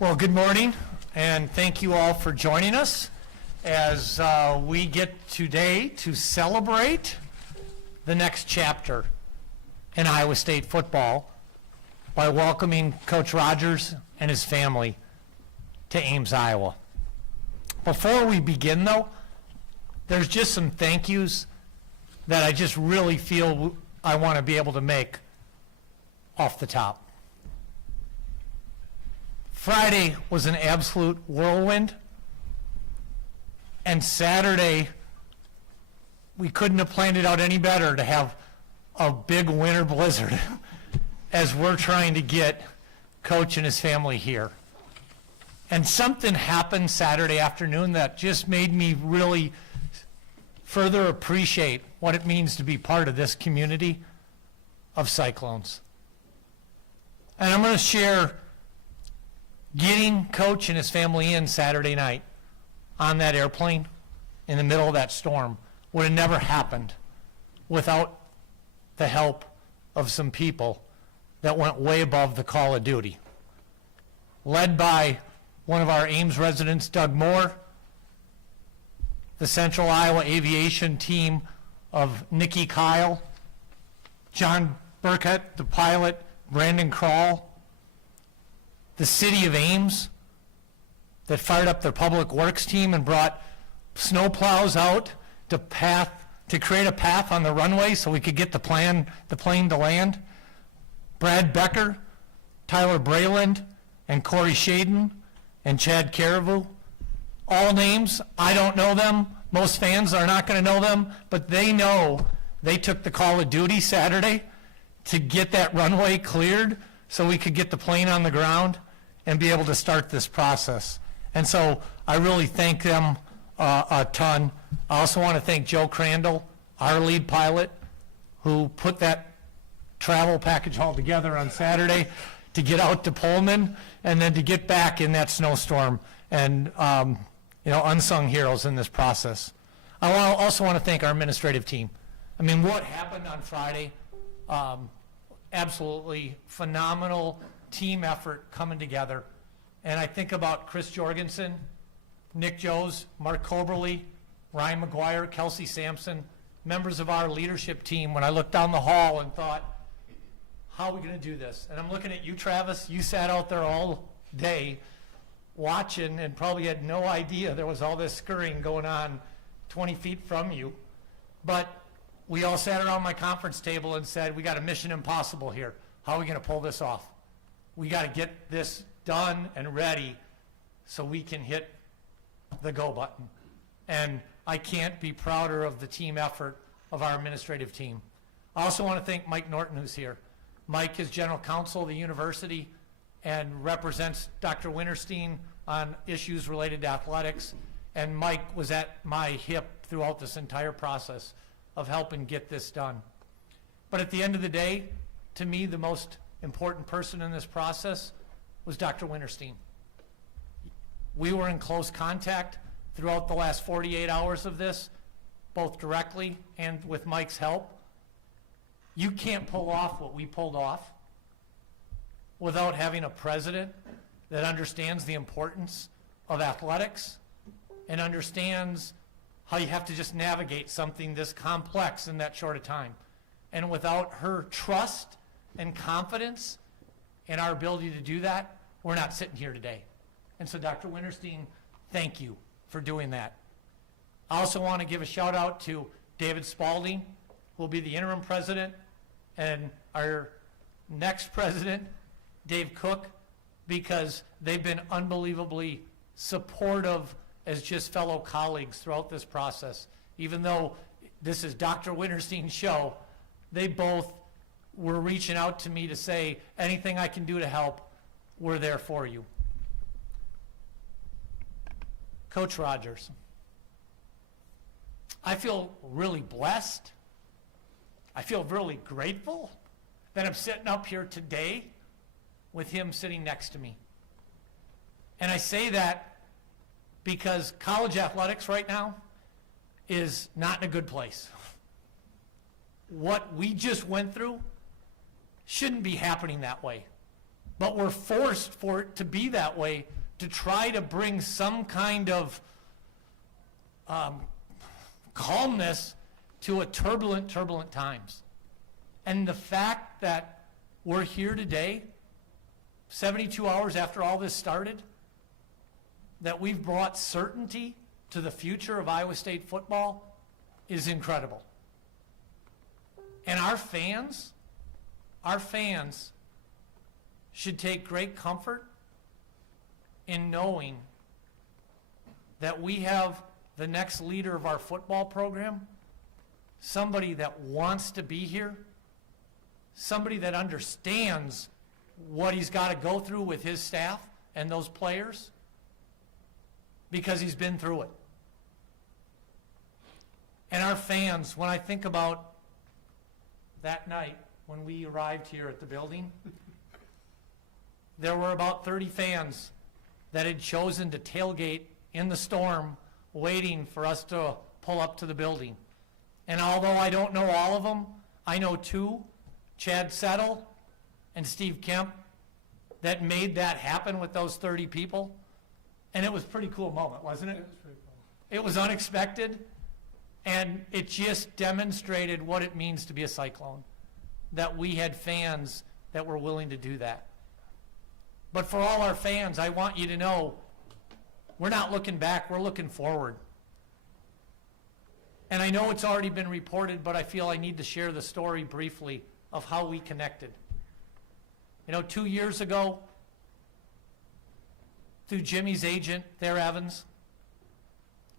Well, good morning, and thank you all for joining us as we get today to celebrate the next chapter in Iowa State football by welcoming Coach Rogers and his family to Ames, Iowa. Before we begin, though, there's just some thank yous that I just really feel I want to be able to make off the top. Friday was an absolute whirlwind, and Saturday we couldn't have planned it out any better to have a big winter blizzard as we're trying to get Coach and his family here. And something happened Saturday afternoon that just made me really further appreciate what it means to be part of this community of Cyclones. And I'm going to share getting Coach and his family in Saturday night on that airplane in the middle of that storm would have never happened without the help of some people that went way above the call of duty. Led by one of our Ames residents, Doug Moore, the Central Iowa Aviation team of Nikki Kyle, John Burkett, the pilot, Brandon Krall, the city of Ames that fired up their public works team and brought snow plows out to create a path on the runway so we could get the plane to land. Brad Becker, Tyler Brayland, and Corey Shaden, and Chad Caribou. All names, I don't know them. Most fans are not going to know them, but they know they took the call of duty Saturday to get that runway cleared so we could get the plane on the ground and be able to start this process. And so I really thank them a ton. I also want to thank Joe Crandall, our lead pilot, who put that travel package all together on Saturday to get out to Pullman and then to get back in that snowstorm, and unsung heroes in this process. I also want to thank our administrative team. I mean, what happened on Friday, absolutely phenomenal team effort coming together. And I think about Chris Jorgensen, Nick Joes, Mark Coberly, Ryan McGuire, Kelsey Sampson, members of our leadership team, when I looked down the hall and thought, how are we going to do this? And I'm looking at you, Travis. You sat out there all day watching and probably had no idea there was all this scurrying going on 20 feet from you. But we all sat around my conference table and said, we got a mission impossible here. How are we going to pull this off? We got to get this done and ready so we can hit the go button. And I can't be prouder of the team effort of our administrative team. I also want to thank Mike Norton, who's here. Mike is general counsel of the university and represents Dr. Winterstein on issues related to athletics. And Mike was at my hip throughout this entire process of helping get this done. But at the end of the day, to me, the most important person in this process was Dr. Winterstein. We were in close contact throughout the last 48 hours of this, both directly and with Mike's help. You can't pull off what we pulled off without having a president that understands the importance of athletics and understands how you have to just navigate something this complex in that short a time. And without her trust and confidence in our ability to do that, we're not sitting here today. And so Dr. Winterstein, thank you for doing that. I also want to give a shout out to David Spalding, who will be the interim president, and our next president, Dave Cook, because they've been unbelievably supportive as just fellow colleagues throughout this process. Even though this is Dr. Winterstein's show, they both were reaching out to me to say, anything I can do to help, we're there for you. Coach Rogers, I feel really blessed. I feel really grateful that I'm sitting up here today with him sitting next to me. And I say that because college athletics right now is not in a good place. What we just went through shouldn't be happening that way. But we're forced for it to be that way to try to bring some kind of calmness to a turbulent times. And the fact that we're here today, 72 hours after all this started, that we've brought certainty to the future of Iowa State football is incredible. And our fans should take great comfort in knowing that we have the next leader of our football program, somebody that wants to be here, somebody that understands what he's got to go through with his staff and those players, because he's been through it. And our fans, when I think about that night when we arrived here at the building, there were about 30 fans that had chosen to tailgate in the storm, waiting for us to pull up to the building. And although I don't know all of them, I know two, Chad Settle and Steve Kemp, that made that happen with those 30 people. And it was a pretty cool moment, wasn't it? It was pretty cool. It was unexpected, and it just demonstrated what it means to be a Cyclone, that we had fans that were willing to do that. But for all our fans, I want you to know, we're not looking back, we're looking forward. And I know it's already been reported, but I feel I need to share the story briefly of how we connected. You know, 2 years ago, through Jimmy's agent, Thayer Evans,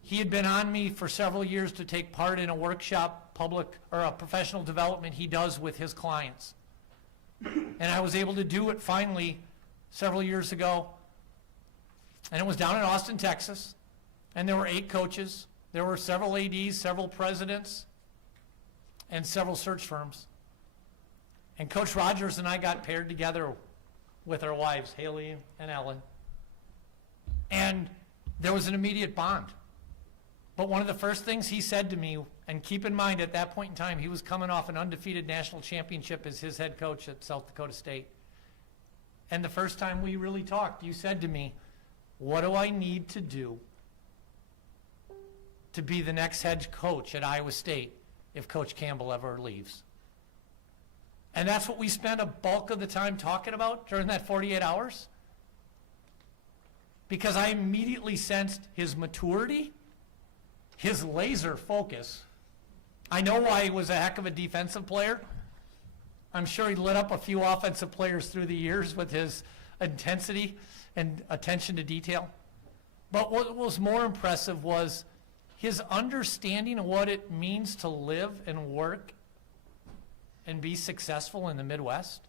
he had been on me for several years to take part in a workshop, a professional development he does with his clients. And I was able to do it finally several years ago. And it was down in Austin, Texas. And there were 8 coaches. There were several ADs, several presidents, and several search firms. And Coach Rogers and I got paired together with our wives, Haley and Ellen. And there was an immediate bond. But one of the first things he said to me, and keep in mind at that point in time, he was coming off an undefeated national championship as his head coach at South Dakota State. And the first time we really talked, you said to me, what do I need to do to be the next head coach at Iowa State if Coach Campbell ever leaves? And that's what we spent a bulk of the time talking about during that 48 hours. Because I immediately sensed his maturity, his laser focus. I know why he was a heck of a defensive player. I'm sure he lit up a few offensive players through the years with his intensity and attention to detail. But what was more impressive was his understanding of what it means to live and work and be successful in the Midwest.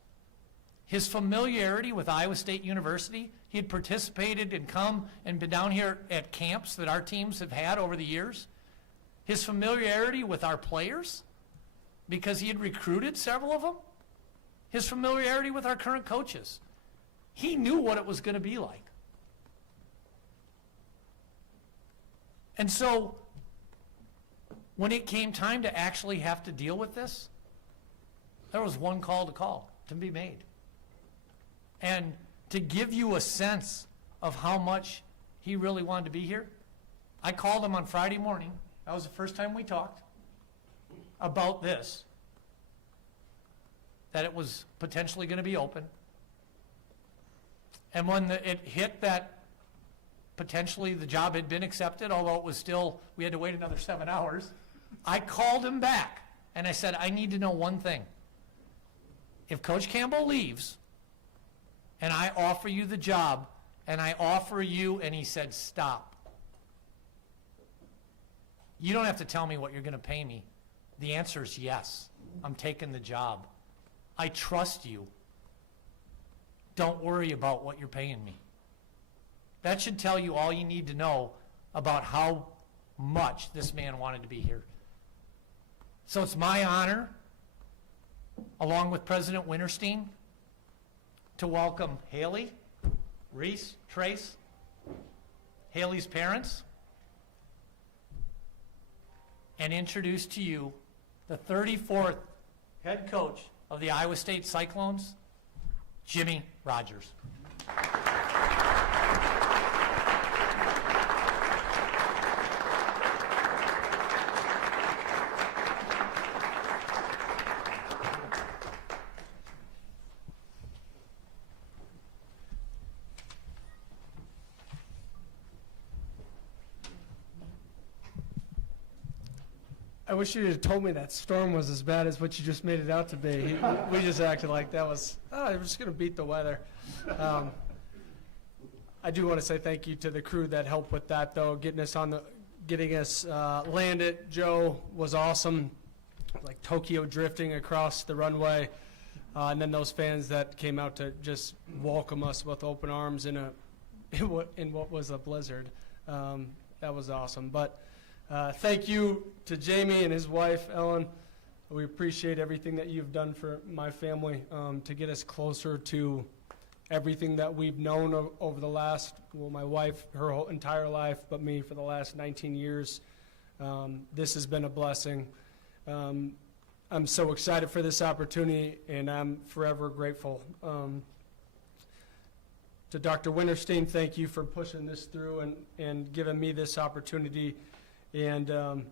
His familiarity with Iowa State University. He had participated and come and been down here at camps that our teams have had over the years. His familiarity with our players, because he had recruited several of them. His familiarity with our current coaches. He knew what it was going to be like. And so, when it came time to actually have to deal with this, there was one call to be made. And to give you a sense of how much he really wanted to be here, I called him on Friday morning. That was the first time we talked about this, that it was potentially going to be open. And when it hit that potentially the job had been accepted, although it was still, we had to wait another 7 hours, I called him back and I said, I need to know one thing. If Coach Campbell leaves and I offer you the job and I offer you, and he said, stop. You don't have to tell me what you're going to pay me. The answer is yes. I'm taking the job. I trust you. Don't worry about what you're paying me. That should tell you all you need to know about how much this man wanted to be here. So it's my honor, along with President Winterstein, to welcome Haley, Reese, Trace, Haley's parents, and introduce to you the 34th head coach of the Iowa State Cyclones, Jimmy Rogers. I wish you had told me that storm was as bad as what you just made it out to be. We just acted like that was, we're just going to beat the weather. I do want to say thank you to the crew that helped with that, though, getting us landed. Joe was awesome, like Tokyo drifting across the runway. And then those fans that came out to just welcome us with open arms in what was a blizzard. That was awesome. But thank you to Jamie and his wife, Ellen. We appreciate everything that you've done for my family to get us closer to everything that we've known over the last, well, my wife, her whole entire life, but me for the last 19 years. This has been a blessing. I'm so excited for this opportunity, and I'm forever grateful. To Dr. Winterstein, thank you for pushing this through and giving me this opportunity. And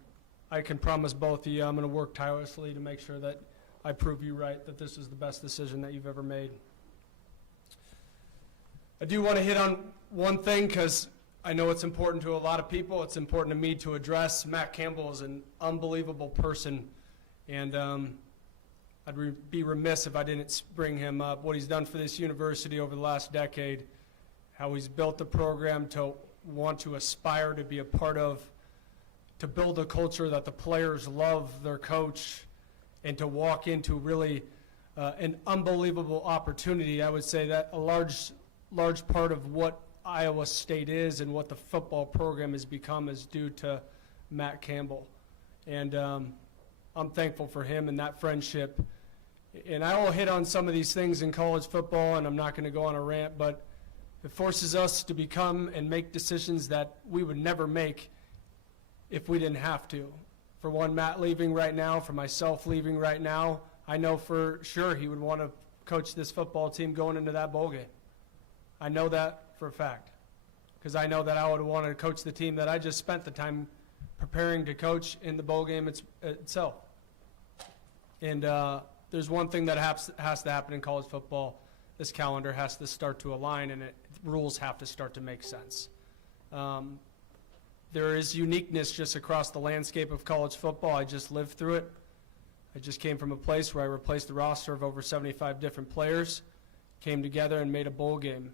I can promise both of you I'm going to work tirelessly to make sure that I prove you right, that this is the best decision that you've ever made. I do want to hit on one thing because I know it's important to a lot of people. It's important to me to address. Matt Campbell is an unbelievable person, and I'd be remiss if I didn't bring him up. What he's done for this university over the last decade, how he's built the program to want to aspire to be a part of, to build a culture that the players love their coach, and to walk into really an unbelievable opportunity. I would say that a large part of what Iowa State is and what the football program has become is due to Matt Campbell. And I'm thankful for him and that friendship. And I will hit on some of these things in college football, and I'm not going to go on a rant, but it forces us to become and make decisions that we would never make if we didn't have to. For one, Matt leaving right now, for myself leaving right now, I know for sure he would want to coach this football team going into that bowl game. I know that for a fact, because I know that I would want to coach the team that I just spent the time preparing to coach in the bowl game itself. And there's one thing that has to happen in college football. This calendar has to start to align, and rules have to start to make sense. There is uniqueness just across the landscape of college football. I just lived through it. I just came from a place where I replaced the roster of over 75 different players, came together and made a bowl game.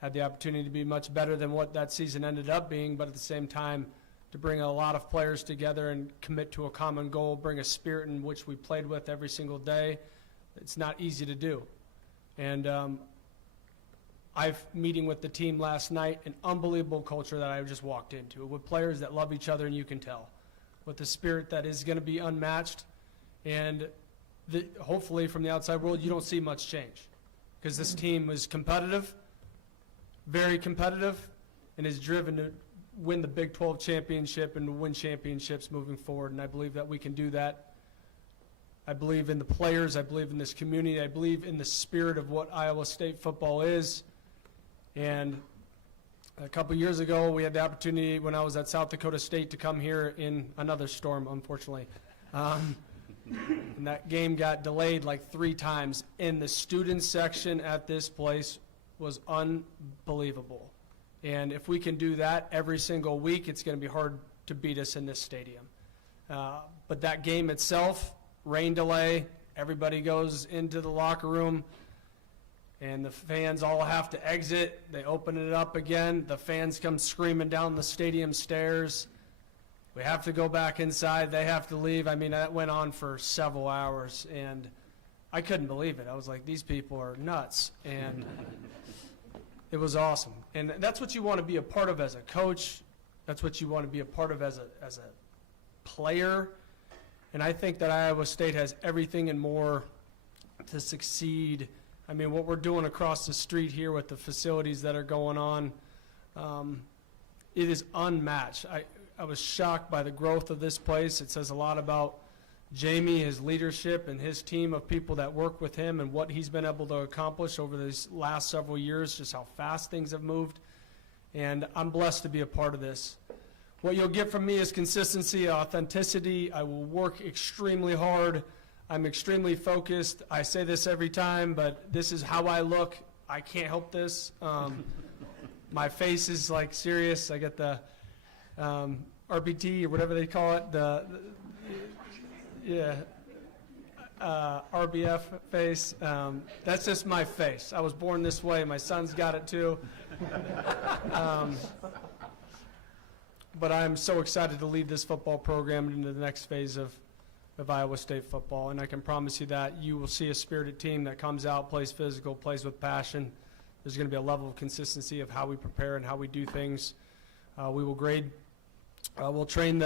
Had the opportunity to be much better than what that season ended up being, but at the same time, to bring a lot of players together and commit to a common goal, bring a spirit in which we played with every single day. It's not easy to do. And I've meeting with the team last night, an unbelievable culture that I just walked into, with players that love each other, and you can tell, with a spirit that is going to be unmatched. And hopefully from the outside world, you don't see much change, because this team is competitive, very competitive, and is driven to win the Big 12 championship and to win championships moving forward. And I believe that we can do that. I believe in the players. I believe in this community. I believe in the spirit of what Iowa State football is. And a couple years ago, we had the opportunity when I was at South Dakota State to come here in another storm, unfortunately. And that game got delayed like 3 times. And the student section at this place was unbelievable. And if we can do that every single week, it's going to be hard to beat us in this stadium. But that game itself, rain delay, everybody goes into the locker room, and the fans all have to exit. They open it up again. The fans come screaming down the stadium stairs. We have to go back inside. They have to leave. I mean, that went on for several hours, and I couldn't believe it. I was like, these people are nuts. And it was awesome. And that's what you want to be a part of as a coach. That's what you want to be a part of as a player. And I think that Iowa State has everything and more to succeed. I mean, what we're doing across the street here with the facilities that are going on, it is unmatched. I was shocked by the growth of this place. It says a lot about Jamie, his leadership, and his team of people that work with him, and what he's been able to accomplish over these last several years, just how fast things have moved. And I'm blessed to be a part of this. What you'll get from me is consistency, authenticity. I will work extremely hard. I'm extremely focused. I say this every time, but this is how I look. I can't help this. My face is like serious. I get the RPT or whatever they call it, Yeah. RBF face. That's just my face. I was born this way. My son's got it too. But I'm so excited to lead this football program into the next phase of Iowa State football. And I can promise you that you will see a spirited team that comes out, plays physical, plays with passion. There's going to be a level of consistency of how we prepare and how we do things. We will grade. We'll train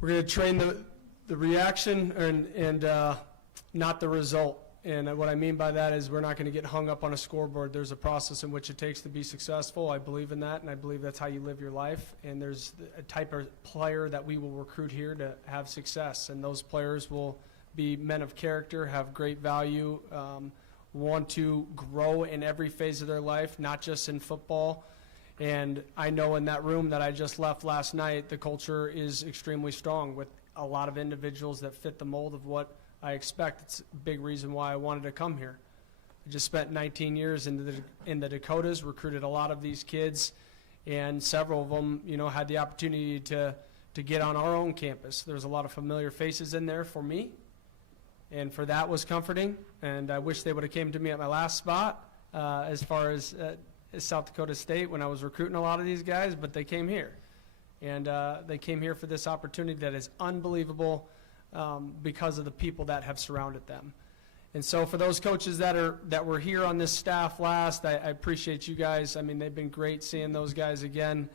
we're going to train the reaction and not the result. And what I mean by that is we're not going to get hung up on a scoreboard. There's a process in which it takes to be successful. I believe in that, and I believe that's how you live your life. And there's a type of player that we will recruit here to have success. And those players will be men of character, have great value, want to grow in every phase of their life, not just in football. And I know in that room that I just left last night, the culture is extremely strong with a lot of individuals that fit the mold of what I expect. It's a big reason why I wanted to come here. I just spent 19 years in the Dakotas, recruited a lot of these kids, and several of them, had the opportunity to get on our own campus. There's a lot of familiar faces in there for me, and for that was comforting. And I wish they would have came to me at my last spot as far as South Dakota State when I was recruiting a lot of these guys, but they came here. And they came here for this opportunity that is unbelievable because of the people that have surrounded them. And so for those coaches that were here on this staff last, I appreciate you guys. I mean, they've been great seeing those guys again,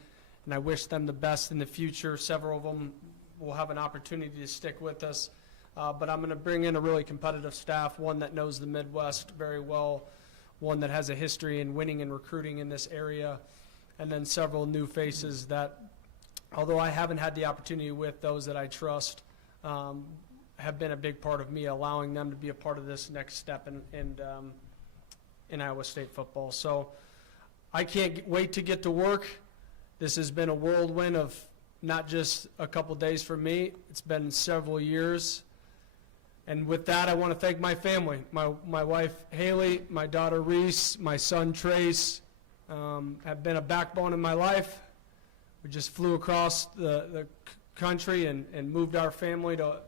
and I wish them the best in the future. Several of them will have an opportunity to stick with us. But I'm going to bring in a really competitive staff, one that knows the Midwest very well, one that has a history in winning and recruiting in this area, and then several new faces that, although I haven't had the opportunity with those that I trust, have been a big part of me, allowing them to be a part of this next step in Iowa State football. So I can't wait to get to work. This has been a whirlwind of not just a couple days for me. It's been several years. And with that, I want to thank my family, my wife, Haley, my daughter, Reese, my son, Trace, have been a backbone in my life. We just flew across the country and moved our family to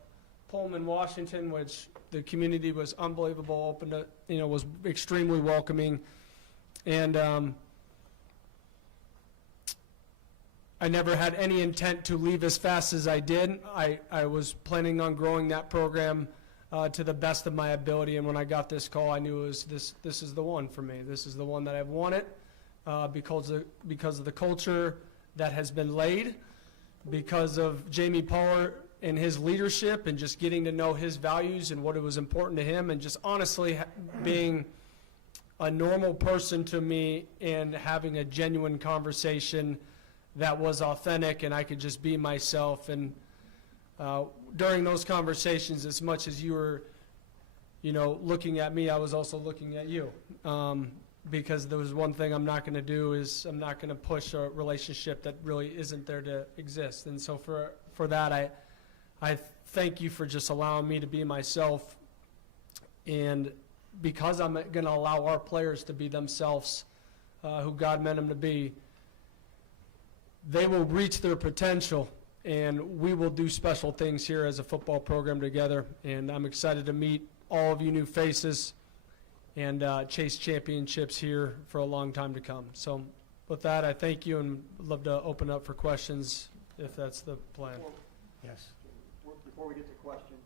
Pullman, Washington, which the community was unbelievable, open to, was extremely welcoming. And I never had any intent to leave as fast as I did. I was planning on growing that program to the best of my ability, and when I got this call, I knew it was this is the one for me. This is the one that I've wanted because of the culture that has been laid, because of Jamie Pollard and his leadership and just getting to know his values and what it was important to him, and just honestly being a normal person to me and having a genuine conversation that was authentic and I could just be myself. And during those conversations, as much as you were, looking at me, I was also looking at you. Because there was one thing I'm not going to do is I'm not going to push a relationship that really isn't there to exist. And so for that, I thank you for just allowing me to be myself. And because I'm going to allow our players to be themselves, who God meant them to be, they will reach their potential, and we will do special things here as a football program together. And I'm excited to meet all of you new faces and chase championships here for a long time to come. So with that, I thank you and would love to open up for questions if that's the plan. Yes. Before we get to questions,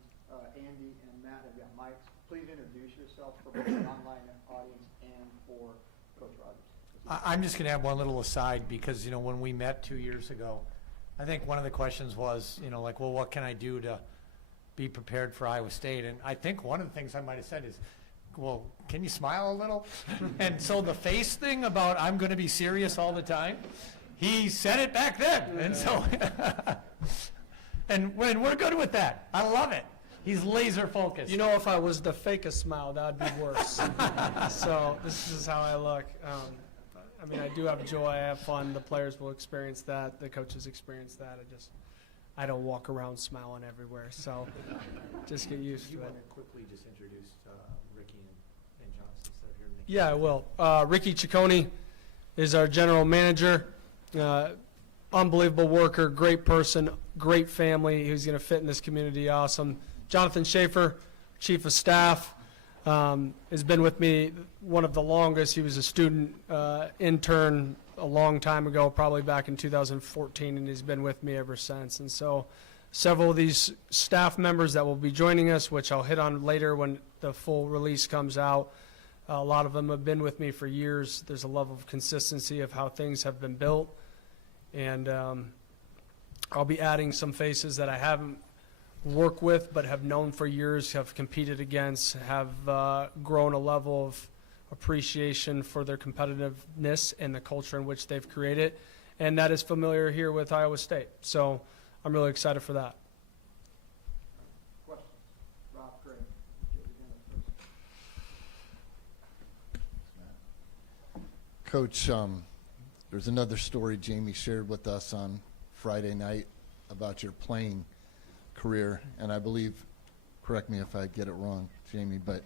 Andy and Matt have got mics. Please introduce yourself for both the online audience and for Coach Rogers. I'm just going to have one little aside because, when we met 2 years ago, I think one of the questions was, well, what can I do to be prepared for Iowa State? And I think one of the things I might have said is, well, can you smile a little? And so the face thing about I'm going to be serious all the time, he said it back then. And so, and we're good with that. I love it. He's laser focused. If I was the fakest smile, that would be worse. So this is how I look. I do have joy. I have fun. The players will experience that. The coaches experience that. I don't walk around smiling everywhere. So just get used to it. You want to quickly just introduce Ricky and John since they're here? Yeah, I will. Ricky Ciccone is our general manager. unbelievable worker, great person, great family. He's going to fit in this community awesome. Jonathan Schaefer, Chief of Staff, has been with me one of the longest. He was a student intern a long time ago, probably back in 2014, and he's been with me ever since. And so several of these staff members that will be joining us, which I'll hit on later when the full release comes out, a lot of them have been with me for years. There's a level of consistency of how things have been built. And I'll be adding some faces that I haven't worked with but have known for years, have competed against, have grown a level of appreciation for their competitiveness and the culture in which they've created. And that is familiar here with Iowa State. So I'm really excited for that. Questions? Rob, Craig, get your hand up first. Coach, there's another story Jamie shared with us on Friday night about your playing career, and I believe, correct me if I get it wrong, Jamie, but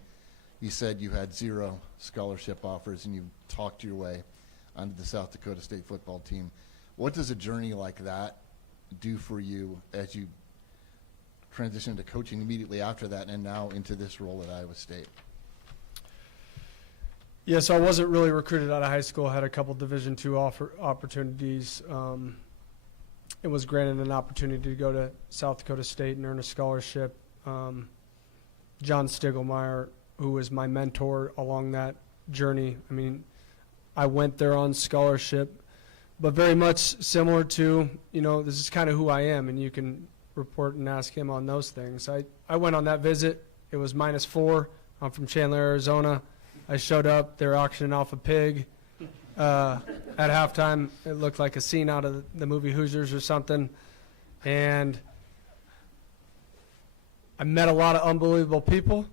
you said you had 0 scholarship offers and you talked your way onto the South Dakota State football team. What does a journey like that do for you as you transition to coaching immediately after that and now into this role at Iowa State? Yeah, so I wasn't really recruited out of high school. I had a couple Division II opportunities. It was granted an opportunity to go to South Dakota State and earn a scholarship. John Stiglmeyer, who was my mentor along that journey, I mean, I went there on scholarship, but very much similar to, this is kind of who I am, and you can report and ask him on those things. I went on that visit. It was -4. I'm from Chandler, Arizona. I showed up. They were auctioning off a pig. At halftime, it looked like a scene out of the movie Hoosiers or something. And I met a lot of unbelievable people.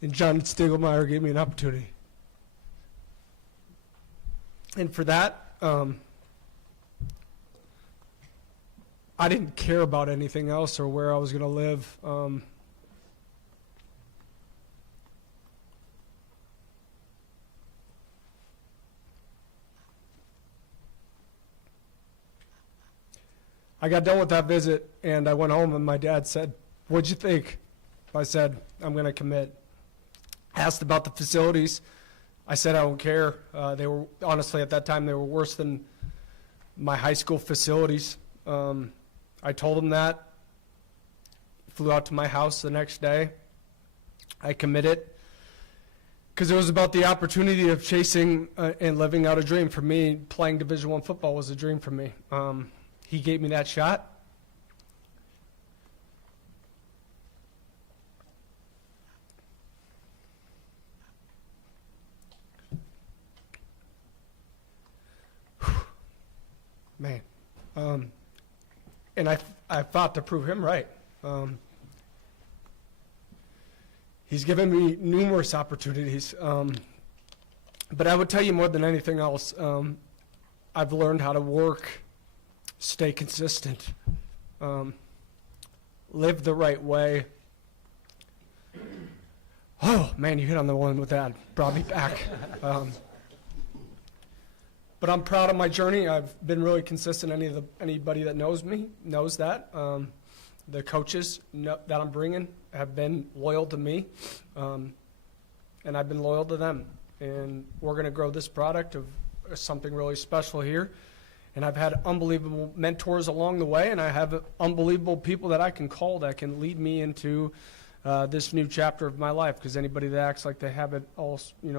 And John Stiglmeyer gave me an opportunity. And for that, I didn't care about anything else or where I was going to live. I got done with that visit, and I went home, and my dad said, "What'd you think?" I said, "I'm going to commit." Asked about the facilities. I said, "I don't care." They were, honestly, at that time, they were worse than my high school facilities. I told him that. Flew out to my house the next day. I committed because it was about the opportunity of chasing and living out a dream. For me, playing Division I football was a dream for me. He gave me that shot. Man. And I fought to prove him right. He's given me numerous opportunities. But I would tell you more than anything else, I've learned how to work, stay consistent, live the right way. Oh, man, you hit on the one with that. Brought me back. But I'm proud of my journey. I've been really consistent. Anybody that knows me knows that. The coaches that I'm bringing have been loyal to me, and I've been loyal to them. And we're going to grow this product of something really special here. And I've had unbelievable mentors along the way, and I have unbelievable people that I can call that can lead me into this new chapter of my life. Because anybody that acts like they have it all,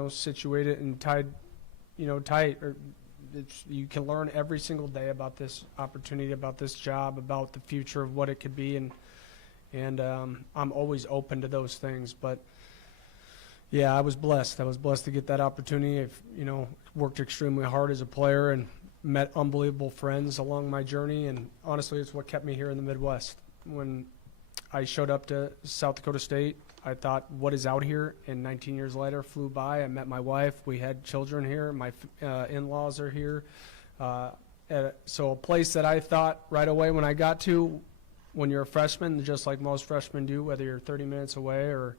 situated and tight, or you can learn every single day about this opportunity, about this job, about the future of what it could be, and I'm always open to those things. But yeah, I was blessed. I was blessed to get that opportunity. I've worked extremely hard as a player and met unbelievable friends along my journey, and honestly, it's what kept me here in the Midwest. When I showed up to South Dakota State, I thought, what is out here? And 19 years later, flew by. I met my wife. We had children here. My in-laws are here. So a place that I thought right away when I got to, when you're a freshman, just like most freshmen do, whether you're 30 minutes away or,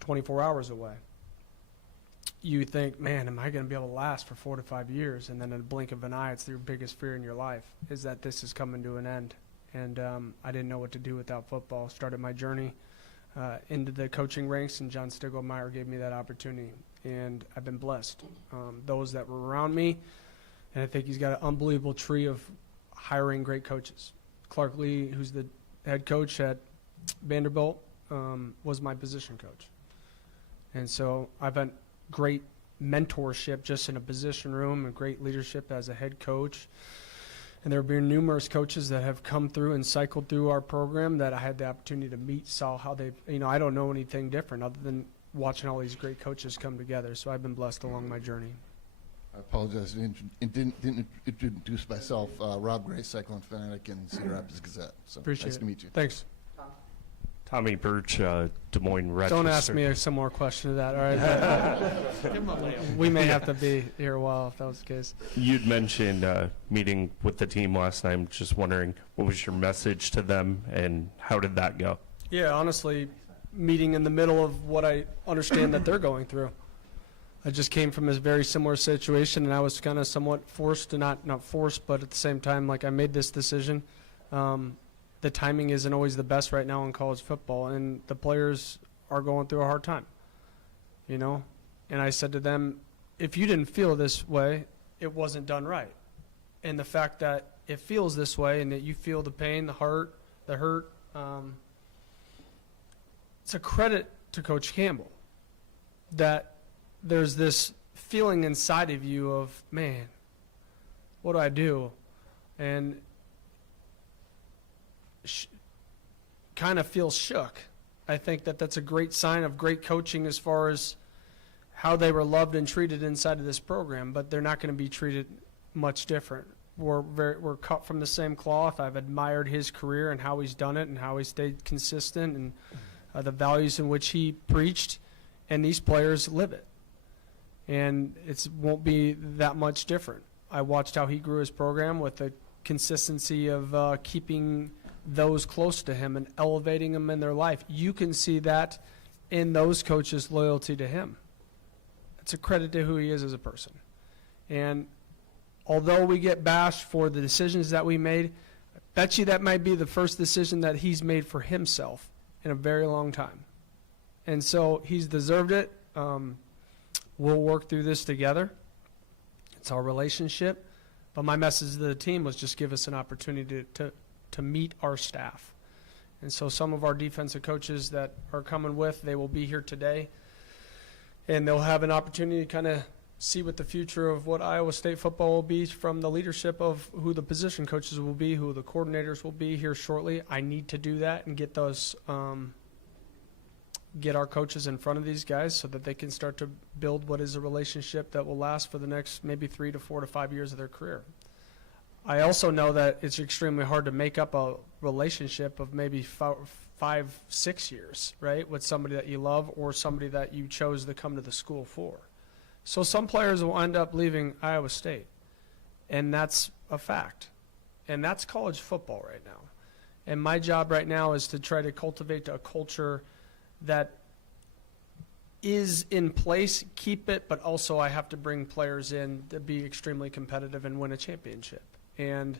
24 hours away. You think, man, am I going to be able to last for 4 to 5 years? And then in a blink of an eye, it's your biggest fear in your life, is that this is coming to an end. And I didn't know what to do without football. Started my journey into the coaching ranks, and John Stiglmeyer gave me that opportunity. And I've been blessed. Those that were around me, and I think he's got an unbelievable tree of hiring great coaches. Clark Lee, who's the head coach at Vanderbilt, was my position coach. And so I've had great mentorship just in a position room and great leadership as a head coach. And there have been numerous coaches that have come through and cycled through our program that I had the opportunity to meet, saw how they, I don't know anything different other than watching all these great coaches come together. So I've been blessed along my journey. I apologize, I didn't introduce myself. Rob Gray, Cyclone fanatic in Cedar Rapids Gazette. So Appreciate nice it. to meet you. Thanks. Tommy Birch, Des Moines Register. Don't ask me a similar question to that, all right? We may have to be here a while if that was the case. You'd mentioned meeting with the team last night. I'm just wondering, what was your message to them, and how did that go? Yeah, honestly, meeting in the middle of what I understand that they're going through. I just came from a very similar situation, and I was kind of somewhat forced to not forced, but at the same time, like, I made this decision. The timing isn't always the best right now in college football, and the players are going through a hard time, And I said to them, if you didn't feel this way, it wasn't done right. And the fact that it feels this way and that you feel the pain, the hurt, it's a credit to Coach Campbell that there's this feeling inside of you of, man, what do I do? And kind of feels shook. I think that that's a great sign of great coaching as far as how they were loved and treated inside of this program, but they're not going to be treated much different. We're cut from the same cloth. I've admired his career and how he's done it and how he stayed consistent and the values in which he preached, and these players live it. And it won't be that much different. I watched how he grew his program with the consistency of keeping those close to him and elevating them in their life. You can see that in those coaches' loyalty to him. It's a credit to who he is as a person. And although we get bashed for the decisions that we made, I bet you that might be the first decision that he's made for himself in a very long time. And so he's deserved it. We'll work through this together. It's our relationship. But my message to the team was just give us an opportunity to meet our staff. And so some of our defensive coaches that are coming with, they will be here today. And they'll have an opportunity to kind of see what the future of what Iowa State football will be from the leadership of who the position coaches will be, who the coordinators will be here shortly. I need to do that and get those, get our coaches in front of these guys so that they can start to build what is a relationship that will last for the next maybe 3 to 4 to 5 years of their career. I also know that it's extremely hard to make up a relationship of maybe 5, 6 years, right, with somebody that you love or somebody that you chose to come to the school for. So some players will end up leaving Iowa State, and that's a fact. And that's college football right now. And my job right now is to try to cultivate a culture that is in place, keep it, but also I have to bring players in to be extremely competitive and win a championship. And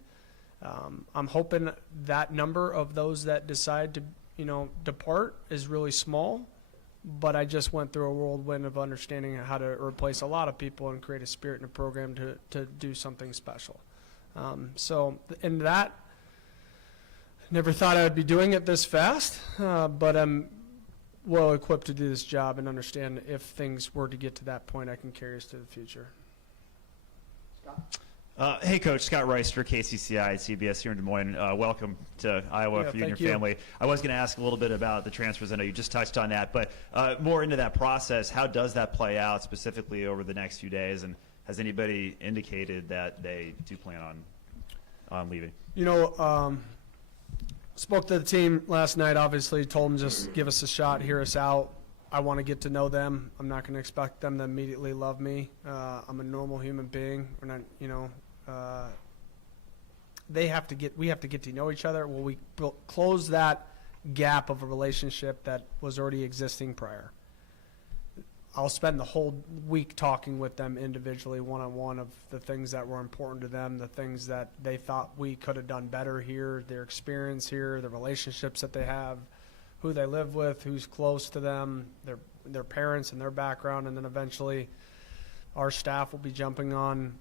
I'm hoping that number of those that decide to, depart is really small, but I just went through a whirlwind of understanding how to replace a lot of people and create a spirit in a program to do something special. So in that, never thought I would be doing it this fast, but I'm well equipped to do this job and understand if things were to get to that point, I can carry us to the future. Scott? Hey, Coach. Scott Reister, KCCI, CBS here in Des Moines. Welcome to Iowa for you and your family. I was going to ask a little bit about the transfers. I know you just touched on that, but more into that process. How does that play out specifically over the next few days? And has anybody indicated that they do plan on leaving? Spoke to the team last night, obviously, told them just give us a shot, hear us out. I want to get to know them. I'm not going to expect them to immediately love me. I'm a normal human being. We're not, we have to get to know each other. Well, we close that gap of a relationship that was already existing prior. I'll spend the whole week talking with them individually, one-on-one, of the things that were important to them, the things that they thought we could have done better here, their experience here, the relationships that they have, who they live with, who's close to them, their parents and their background, and then eventually our staff will be jumping on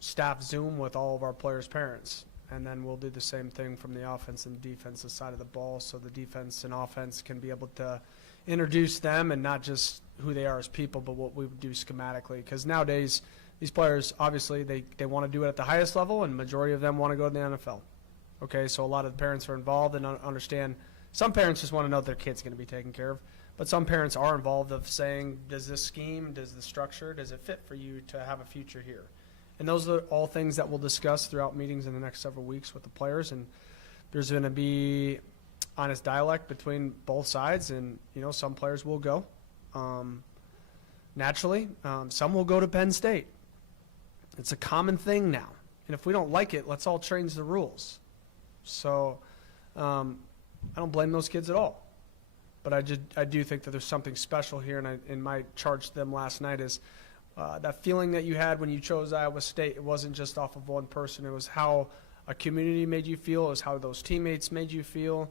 staff Zoom with all of our players' parents. And then we'll do the same thing from the offense and defensive side of the ball, so the defense and offense can be able to introduce them, and not just who they are as people, but what we would do schematically. Because nowadays, these players, obviously, they want to do it at the highest level, and the majority of them want to go to the NFL. Okay, so a lot of the parents are involved and understand. Some parents just want to know their kid's going to be taken care of, but some parents are involved of saying, does this scheme, does the structure, does it fit for you to have a future here? And those are all things that we'll discuss throughout meetings in the next several weeks with the players. And there's going to be honest dialect between both sides, and some players will go naturally. Some will go to Penn State. It's a common thing now, and if we don't like it, let's all change the rules. So I don't blame those kids at all, but I do think that there's something special here, and my charge to them last night is that feeling that you had when you chose Iowa State. It wasn't just off of one person. It was how a community made you feel. It was how those teammates made you feel.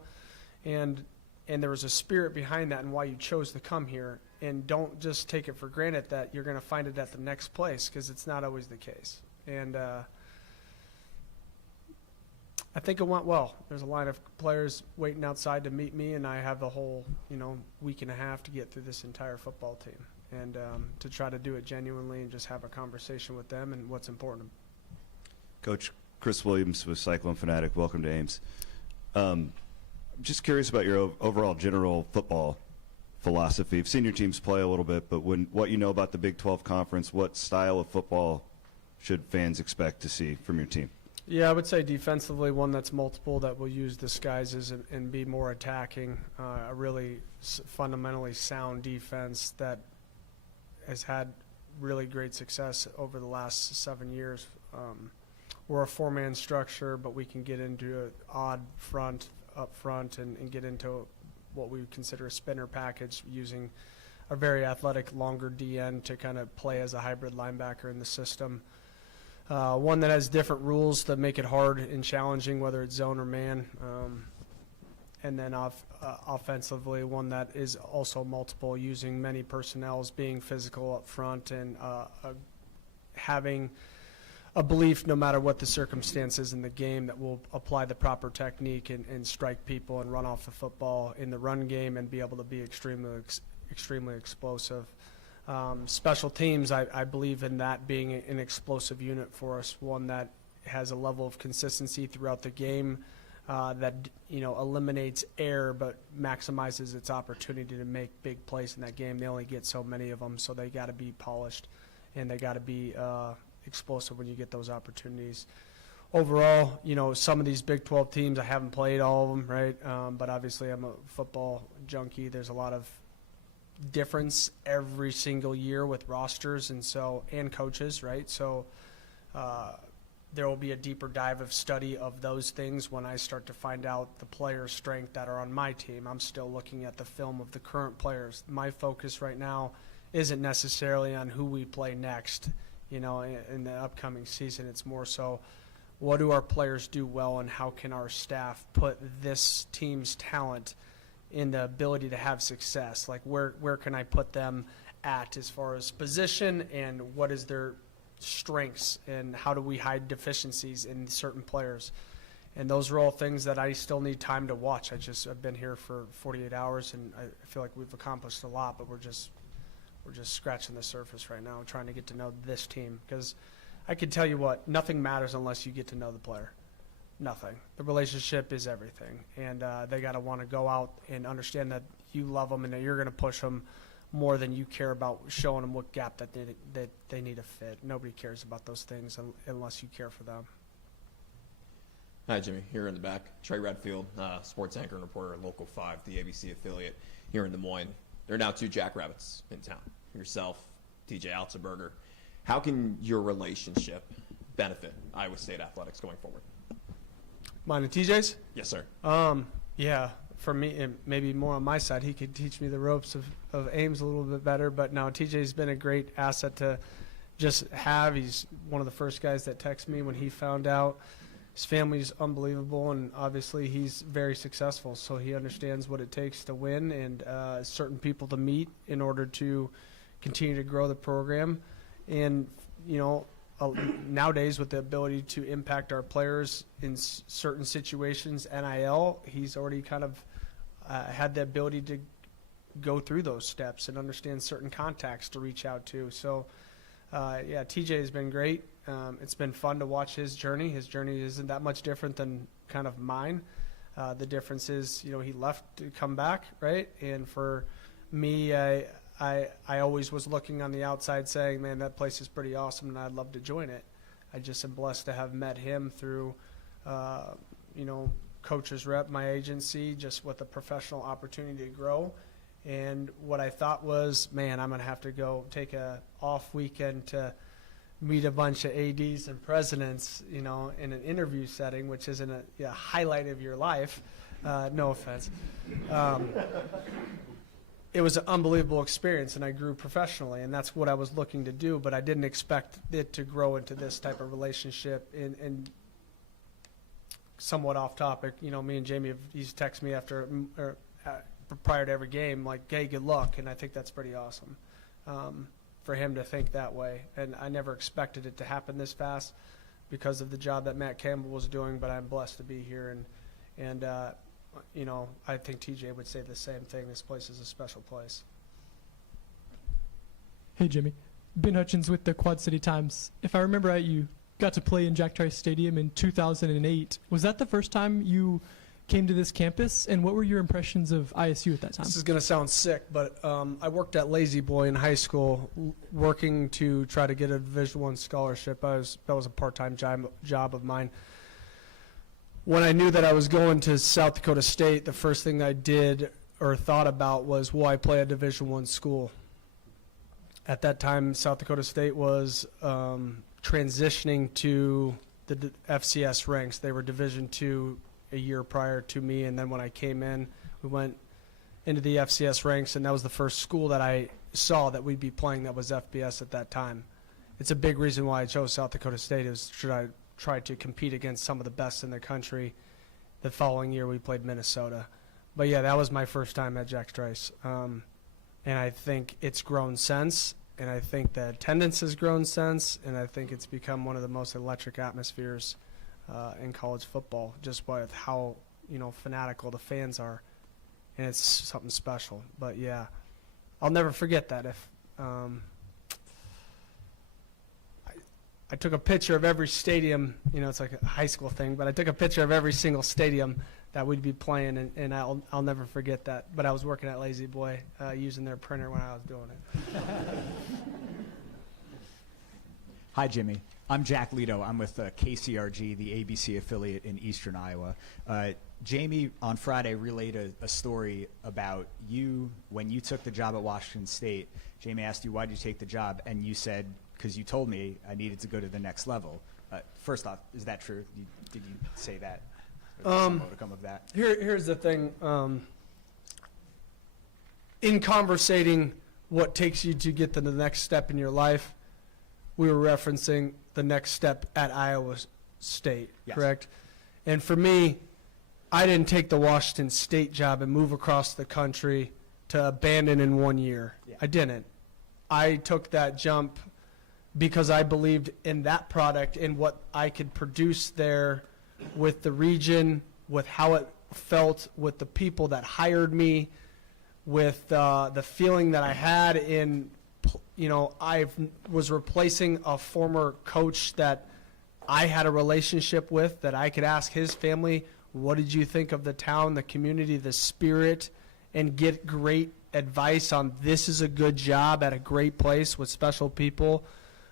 And there was a spirit behind that and why you chose to come here. And don't just take it for granted that you're going to find it at the next place, because it's not always the case. And I think it went well. There's a line of players waiting outside to meet me, and I have the whole week and a half to get through this entire football team, and to try to do it genuinely and just have a conversation with them and what's important. Coach Chris Williams with Cyclone Fanatic. Welcome to Ames. Just curious about your overall general football philosophy. I've seen your teams play a little bit, but what you know about the Big 12 Conference, what style of football should fans expect to see from your team? Yeah, I would say defensively, one that's multiple, that will use disguises and be more attacking. A really fundamentally sound defense that has had really great success over the last 7 years. We're a four-man structure, but we can get into an odd front up front and get into what we would consider a spinner package, using a very athletic longer DN to kind of play as a hybrid linebacker in the system. One that has different rules that make it hard and challenging, whether it's zone or man. And then offensively, one that is also multiple, using many personnels, being physical up front, and having a belief, no matter what the circumstances in the game, that will apply the proper technique and strike people and run off the football in the run game and be able to be extremely explosive. Special teams, I believe in that being an explosive unit for us, one that has a level of consistency throughout the game, that eliminates error but maximizes its opportunity to make big plays in that game. They only get so many of them, so they got to be polished, and they got to be explosive when you get those opportunities. Overall, some of these Big 12 teams, I haven't played all of them, right? But obviously I'm a football junkie. There's a lot of difference every single year with rosters and coaches, right? So there will be a deeper dive of study of those things when I start to find out the players' strength that are on my team. I'm still looking at the film of the current players. My focus right now isn't necessarily on who we play next, in the upcoming season. It's more so, what do our players do well, and how can our staff put this team's talent in the ability to have success? Like, where can I put them at as far as position, and what is their strengths, and how do we hide deficiencies in certain players? And those are all things that I still need time to watch. I've been here for 48 hours, and I feel like we've accomplished a lot, but we're just scratching the surface right now, trying to get to know this team. Because I can tell you what, nothing matters unless you get to know the player. Nothing. The relationship is everything, and they got to want to go out and understand that you love them and that you're going to push them more than you care about showing them what gap that they need to fit. Nobody cares about those things unless you care for them. Hi, Jimmy. Here in the back, Trey Redfield, sports anchor and reporter at Local 5, the ABC affiliate here in Des Moines. There are now 2 Jackrabbits in town, yourself, TJ Altenberger. How can your relationship benefit Iowa State athletics going forward? Mine and TJ's? Yes, sir. Yeah, for me, and maybe more on my side, he could teach me the ropes of Ames a little bit better. But no, TJ's been a great asset to just have. He's one of the first guys that texted me when he found out. His family's unbelievable, and obviously he's very successful. So he understands what it takes to win and certain people to meet in order to continue to grow the program. And, you know, nowadays with the ability to impact our players in certain situations, NIL, he's already kind of had the ability to go through those steps and understand certain contacts to reach out to. So, yeah, TJ has been great. It's been fun to watch his journey. His journey isn't that much different than kind of mine. The difference is, you know, he left to come back, right? And for me, I always was looking on the outside saying, man, that place is pretty awesome and I'd love to join it. I just am blessed to have met him through, you know, Coach's Rep, my agency, just with a professional opportunity to grow. And what I thought was, man, I'm going to have to go take a off weekend to meet a bunch of ADs and presidents, you know, in an interview setting, which isn't a highlight of your life. No offense. It was an unbelievable experience, and I grew professionally, and that's what I was looking to do, but I didn't expect it to grow into this type of relationship. And somewhat off topic, you know, me and Jamie, he's texted me after or prior to every game, like, hey, good luck, and I think that's pretty awesome for him to think that way. And I never expected it to happen this fast because of the job that Matt Campbell was doing, but I'm blessed to be here, and you know, I think TJ would say the same thing. This place is a special place. Hey, Jimmy. Ben Hutchins with the Quad City Times. If I remember right, you got to play in Jack Trice Stadium in 2008. Was that the first time you came to this campus, and what were your impressions of ISU at that time? This is going to sound sick, but I worked at Lazy Boy in high school, working to try to get a Division I scholarship. That was a part-time job of mine. When I knew that I was going to South Dakota State, the first thing I did or thought about was, will I play a Division I school? At that time, South Dakota State was transitioning to the FCS ranks. They were Division II a year prior to me, and then when I came in, we went into the FCS ranks, and that was the first school that I saw that we'd be playing that was FBS at that time. It's a big reason why I chose South Dakota State is should I try to compete against some of the best in the country. The following year we played Minnesota. But yeah, that was my first time at Jack Trice. And I think it's grown since, and I think the attendance has grown since, and I think it's become one of the most electric atmospheres in college football, just with how, you know, fanatical the fans are. And it's something special. But yeah, I'll never forget that. If I took a picture of every stadium, you know, it's like a high school thing, but I took a picture of every single stadium that we'd be playing, and I'll never forget that. But I was working at Lazy Boy using their printer when I was doing it. Hi, Jimmy. I'm Jack Leto. I'm with KCRG, the ABC affiliate in Eastern Iowa. Jamie on Friday relayed a story about you when you took the job at Washington State. Jamie asked you, why did you take the job? And you said, because you told me I needed to go to the next level. First off, is that true? Did you say that? Or did some more to come of that? Here's the thing. In conversating what takes you to get to the next step in your life, we were referencing the next step at Iowa State, Yes. correct? And for me, I didn't take the Washington State job and move across the country to abandon in 1 year. Yeah. I didn't. I took that jump because I believed in that product and what I could produce there with the region, with how it felt, with the people that hired me, with the feeling that I had in, you know, I was replacing a former coach that I had a relationship with, that I could ask his family, what did you think of the town, the community, the spirit, and get great advice on this is a good job at a great place with special people.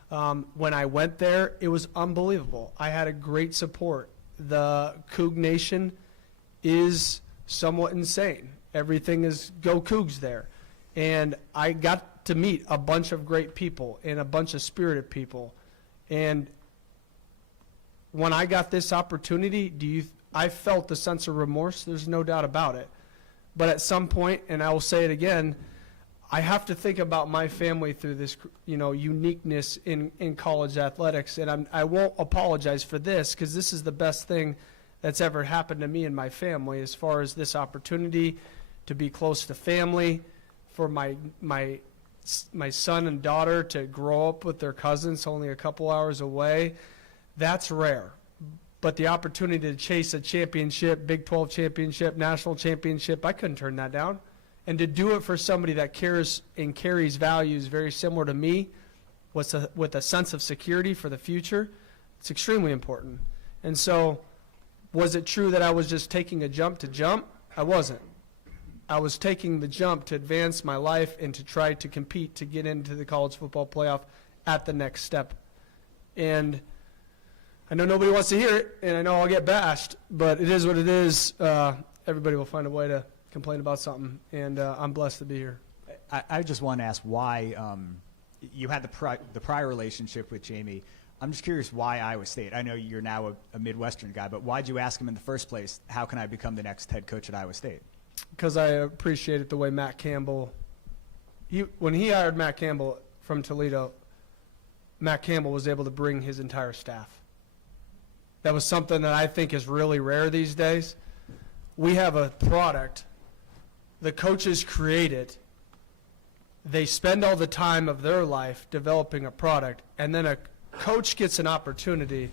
When I went there, it was unbelievable. I had a great support. The Coug Nation is somewhat insane. Everything is go Cougs there. And I got to meet a bunch of great people and a bunch of spirited people. And when I got this opportunity, I felt a sense of remorse. There's no doubt about it. But at some point, and I will say it again, I have to think about my family through this, uniqueness in college athletics. And I won't apologize for this, because this is the best thing that's ever happened to me and my family, as far as this opportunity to be close to family, for my son and daughter to grow up with their cousins only a couple hours away. That's rare. But the opportunity to chase a championship, Big 12 championship, national championship, I couldn't turn that down. And to do it for somebody that cares and carries values very similar to me, with a sense of security for the future, it's extremely important. And so, was it true that I was just taking a jump to jump? I wasn't. I was taking the jump to advance my life and to try to compete to get into the college football playoff at the next step. And I know nobody wants to hear it, and I know I'll get bashed, but it is what it is. Everybody will find a way to complain about something, and I'm blessed to be here. I just want to ask why you had the prior relationship with Jamie. I'm just curious why Iowa State. I know you're now a Midwestern guy, but why'd you ask him in the first place, how can I become the next head coach at Iowa State? Because I appreciated the way Matt Campbell, when he hired Matt Campbell from Toledo, Matt Campbell was able to bring his entire staff. That was something that I think is really rare these days. We have a product, the coaches create it, they spend all the time of their life developing a product, and then a coach gets an opportunity,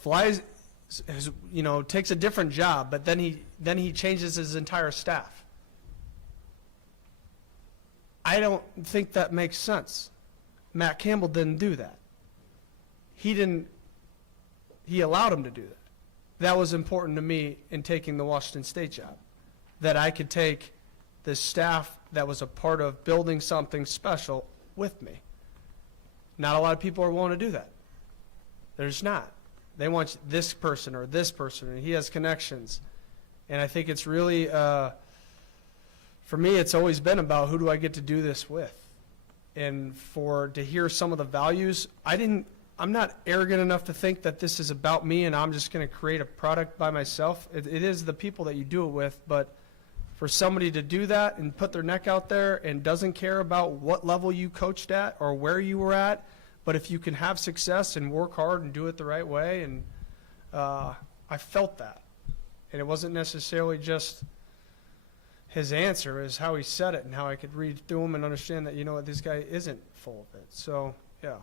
flies, takes a different job, but then he changes his entire staff. I don't think that makes sense. Matt Campbell didn't do that. He allowed him to do that. That was important to me in taking the Washington State job, that I could take the staff that was a part of building something special with me. Not a lot of people are willing to do that. There's not. They want this person, and he has connections. And I think it's really, for me, it's always been about who do I get to do this with. And to hear some of the values, I'm not arrogant enough to think that this is about me and I'm just going to create a product by myself. It is the people that you do it with, but for somebody to do that and put their neck out there and doesn't care about what level you coached at or where you were at, but if you can have success and work hard and do it the right way, and I felt that. And it wasn't necessarily just his answer, it was how he said it and how I could read through him and understand that, this guy isn't full of it. So, yeah.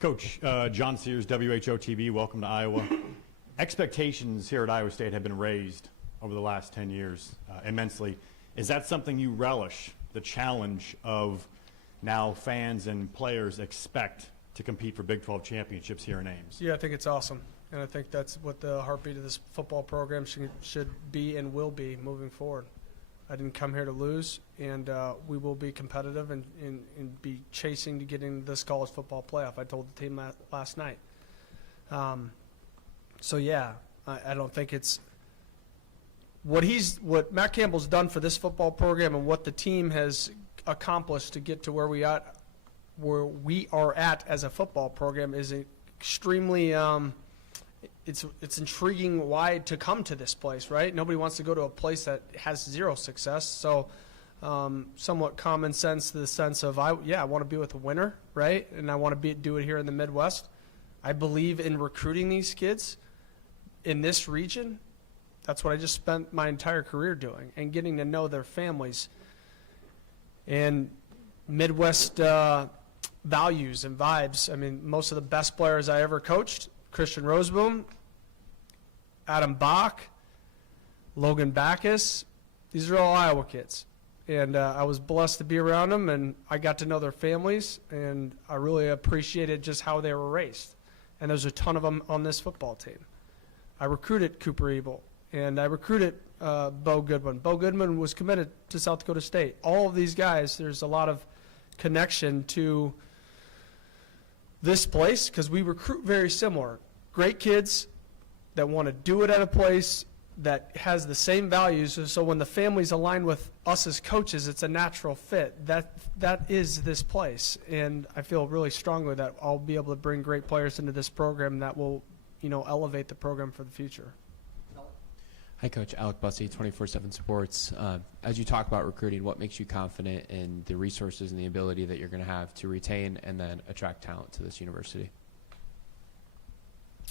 Coach, John Sears, WHOTV, welcome to Iowa. Expectations here at Iowa State have been raised over the last 10 years immensely. Is that something you relish, the challenge of now fans and players expect to compete for Big 12 championships here in Ames? Yeah, I think it's awesome. And I think that's what the heartbeat of this football program should be and will be moving forward. I didn't come here to lose, and we will be competitive and be chasing to get into this college football playoff. I told the team last night. So, yeah, I don't think it's what Matt Campbell's done for this football program and what the team has accomplished to get to where we are at as a football program is extremely it's intriguing why to come to this place, right? Nobody wants to go to a place that has zero success. So somewhat common sense, to the sense of, I want to be with a winner, right? And I want to do it here in the Midwest. I believe in recruiting these kids in this region. That's what I just spent my entire career doing, and getting to know their families and Midwest values and vibes. I mean, most of the best players I ever coached, Christian Roseboom, Adam Bach, Logan Backus, these are all Iowa kids. And I was blessed to be around them, and I got to know their families, and I really appreciated just how they were raised. And there's a ton of them on this football team. I recruited Cooper Ebel, and I recruited Bo Goodwin. Bo Goodwin was committed to South Dakota State. All of these guys, there's a lot of connection to this place because we recruit very similar. Great kids that want to do it at a place that has the same values, so when the families align with us as coaches, it's a natural fit. That is this place, and I feel really strongly that I'll be able to bring great players into this program that will, elevate the program for the future. Hi, Coach. Alec Bussey, 24/7 Sports. As you talk about recruiting, what makes you confident in the resources and the ability that you're going to have to retain and then attract talent to this university?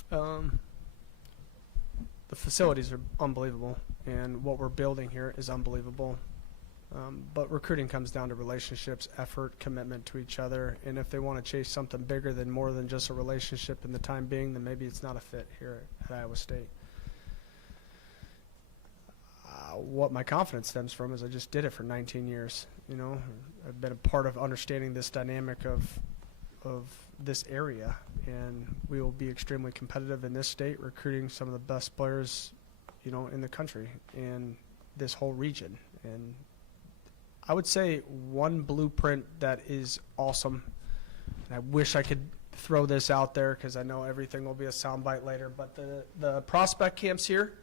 The facilities are unbelievable, and what we're building here is unbelievable. But recruiting comes down to relationships, effort, commitment to each other, and if they want to chase something bigger than more than just a relationship in the time being, then maybe it's not a fit here at Iowa State. What my confidence stems from is I just did it for 19 years. I've been a part of understanding this dynamic of this area, and we will be extremely competitive in this state, recruiting some of the best players, in the country and this whole region. And I would say one blueprint that is awesome, and I wish I could throw this out there because I know everything will be a soundbite later, but the prospect camps here,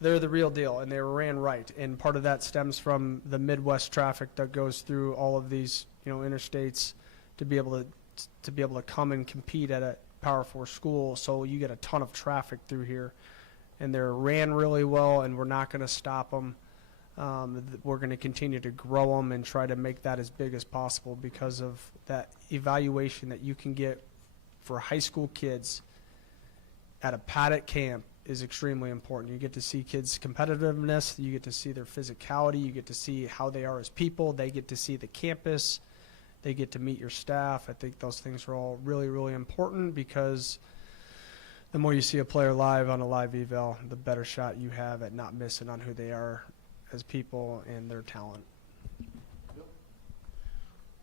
they're the real deal, and they were ran right. And part of that stems from the Midwest traffic that goes through all of these, interstates to be able to come and compete at a Power 4 school. So you get a ton of traffic through here, and they're ran really well, and we're not going to stop them. We're going to continue to grow them and try to make that as big as possible because of that evaluation that you can get for high school kids at a Paddock camp is extremely important. You get to see kids' competitiveness, you get to see their physicality, you get to see how they are as people, they get to see the campus, they get to meet your staff. I think those things are all really, really important because the more you see a player live on a live eval, the better shot you have at not missing on who they are as people and their talent.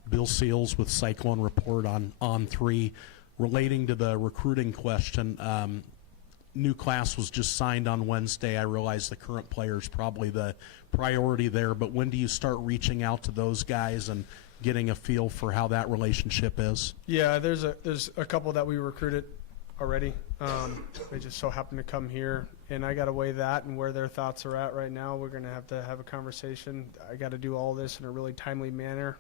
Bill Seals with Cyclone Report on 3. Relating to the recruiting question, new class was just signed on Wednesday. I realize the current player is probably the priority there, but when do you start reaching out to those guys and getting a feel for how that relationship is? Yeah, there's a couple that we recruited already. They just so happen to come here, and I got to weigh that and where their thoughts are at right now. We're going to have a conversation. I got to do all this in a really timely manner.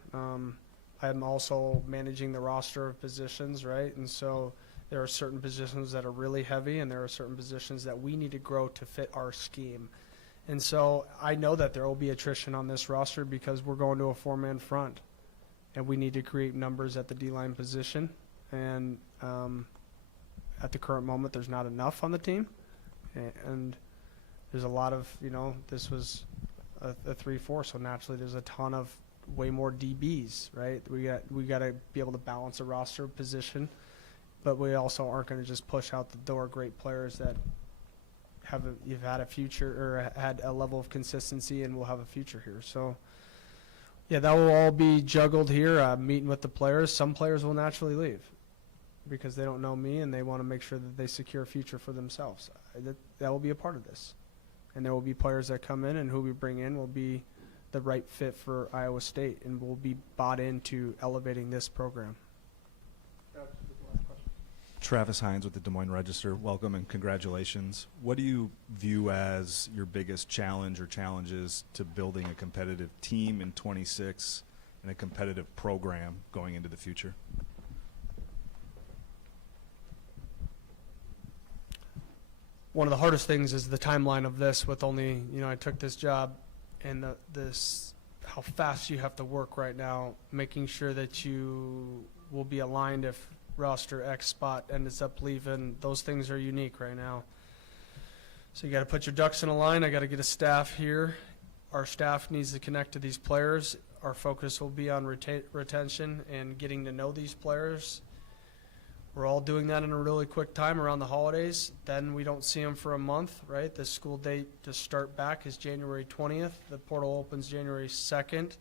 I'm also managing the roster of positions, right? And so there are certain positions that are really heavy, and there are certain positions that we need to grow to fit our scheme. And so I know that there will be attrition on this roster because we're going to a 4-man front, and we need to create numbers at the D-line position. And at the current moment, there's not enough on the team. And there's a lot of, this was a 3-4, so naturally there's a ton of way more DBs, right? We got to be able to balance a roster position, but we also aren't going to just push out the door great players that you've had a future or had a level of consistency and will have a future here. So yeah, that will all be juggled here, meeting with the players. Some players will naturally leave because they don't know me and they want to make sure that they secure a future for themselves. That will be a part of this. And there will be players that come in, and who we bring in will be the right fit for Iowa State and will be bought into elevating this program. Travis Hines with the Des Moines Register. Welcome and congratulations. What do you view as your biggest challenge or challenges to building a competitive team in 26 and a competitive program going into the future? One of the hardest things is the timeline of this with only, I took this job and how fast you have to work right now, making sure that you will be aligned if roster X spot ends up leaving. Those things are unique right now. So you got to put your ducks in a line. I got to get a staff here. Our staff needs to connect to these players. Our focus will be on retention and getting to know these players. We're all doing that in a really quick time around the holidays. Then we don't see them for a month, right? The school date to start back is January 20th. The portal opens January 2nd.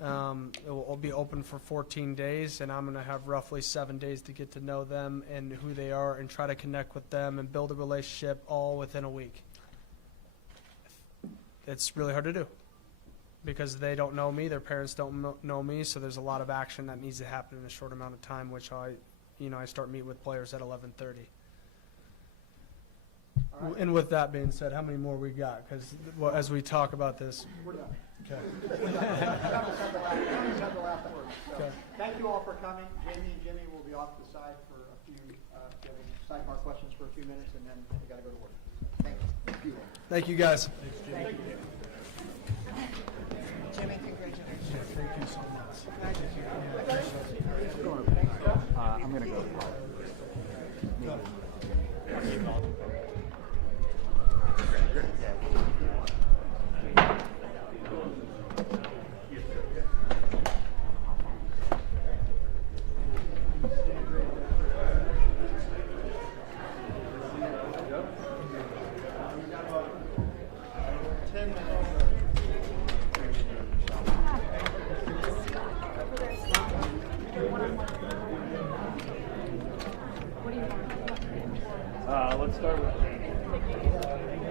It will be open for 14 days, and I'm going to have roughly 7 days to get to know them and who they are and try to connect with them and build a relationship all within a week. It's really hard to do because they don't know me, their parents don't know me, so there's a lot of action that needs to happen in a short amount of time, which I start meeting with players at 11:30. All And with that being said, how many more we got? Because as we talk about this, We're done. okay. We're done. Travis had the last word. So, Okay. thank you all for coming. Jamie and Jimmy will be off to the side for a few sidebar questions for a few minutes, and then we got to go to work. Thank you. Thank you all. Thank you, guys. Thank you. Jimmy, congratulations. Thank you so much. Congratulations.